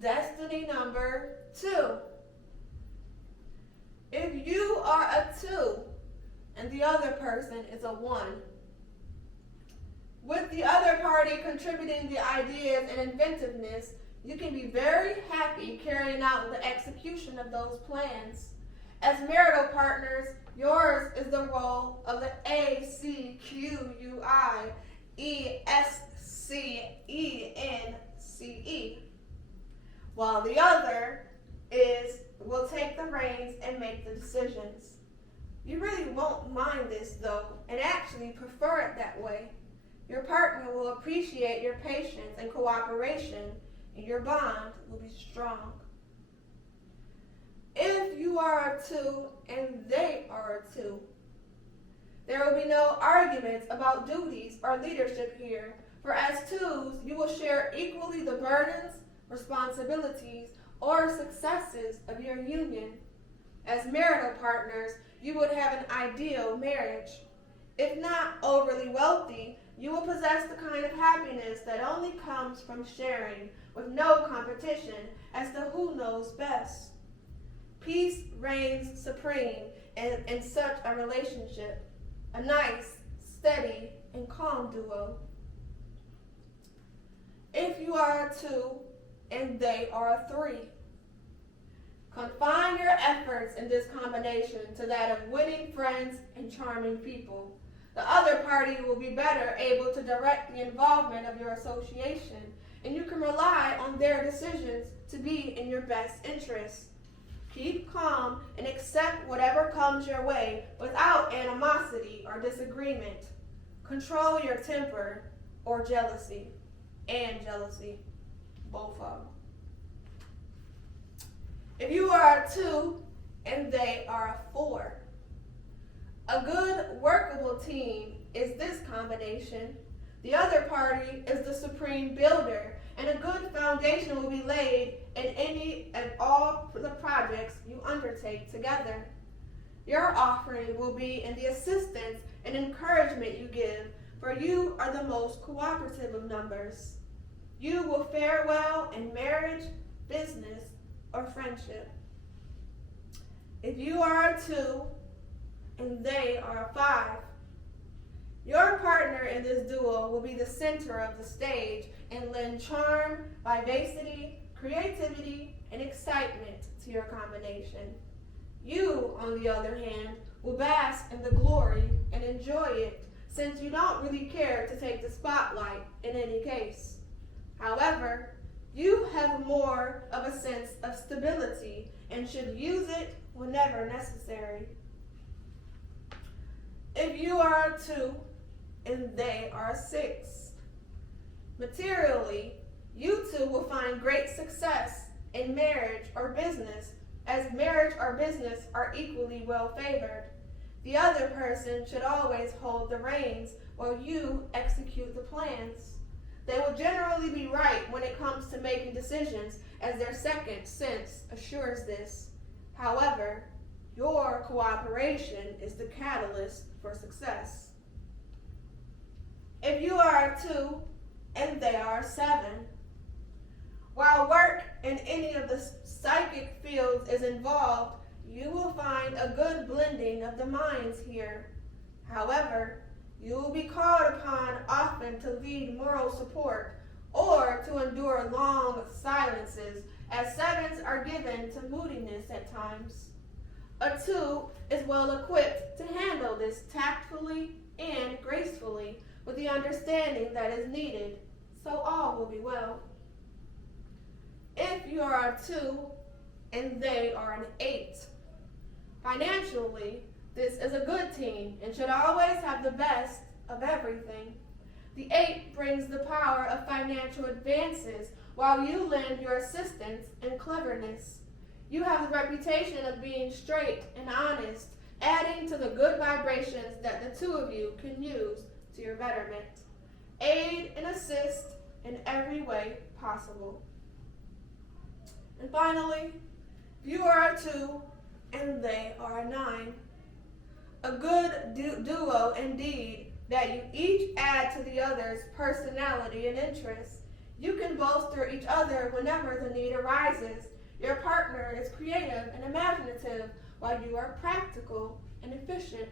Destiny number 2. If you are a 2 and the other person is a 1, with the other party contributing the ideas and inventiveness, you can be very happy carrying out the execution of those plans. As marital partners, yours is the role of the ACQUIESCENCE, while the other will take the reins and make the decisions. You really won't mind this though, and actually prefer it that way. Your partner will appreciate your patience and cooperation, and your bond will be strong. If you are a 2 and they are a 2, there will be no arguments about duties or leadership here, for as 2s, you will share equally the burdens, responsibilities, or successes of your union. As marital partners, you would have an ideal marriage. If not overly wealthy, you will possess the kind of happiness that only comes from sharing, with no competition as to who knows best. Peace reigns supreme in such a relationship, a nice, steady, and calm duo. If you are a 2 and they are a 3, confine your efforts in this combination to that of winning friends and charming people. The other party will be better able to direct the involvement of your association, and you can rely on their decisions to be in your best interest. Keep calm and accept whatever comes your way without animosity or disagreement. Control your temper or jealousy, both of them. If you are a 2 and they are a 4, a good workable team is this combination. The other party is the supreme builder, and a good foundation will be laid in any and all the projects you undertake together. Your offering will be in the assistance and encouragement you give, for you are the most cooperative of numbers. You will fare well in marriage, business, or friendship. If you are a 2 and they are a 5, your partner in this duo will be the center of the stage and lend charm, vivacity, creativity, and excitement to your combination. You, on the other hand, will bask in the glory and enjoy it, since you don't really care to take the spotlight in any case. However, you have more of a sense of stability and should use it whenever necessary. If you are a 2 and they are a 6, materially, you two will find great success in marriage or business, as marriage or business are equally well favored. The other person should always hold the reins while you execute the plans. They will generally be right when it comes to making decisions, as their second sense assures this. However, your cooperation is the catalyst for success. If you are a 2 and they are a 7, while work in any of the psychic fields is involved, you will find a good blending of the minds here. However, you will be called upon often to lead moral support or to endure long silences, as 7s are given to moodiness at times. A 2 is well equipped to handle this tactfully and gracefully, with the understanding that is needed, so all will be well. If you are a 2 and they are an 8, financially, this is a good team and should always have the best of everything. The 8 brings the power of financial advances, while you lend your assistance and cleverness. You have the reputation of being straight and honest, adding to the good vibrations that the two of you can use to your betterment. Aid and assist in every way possible. And finally, you are a 2 and they are a 9. A good duo indeed, that you each add to the other's personality and interests. You can bolster each other whenever the need arises. Your partner is creative and imaginative, while you are practical and efficient.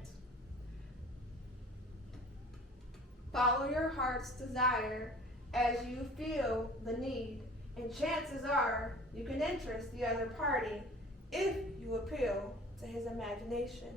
Follow your heart's desire as you feel the need, and chances are you can interest the other party if you appeal to his imagination.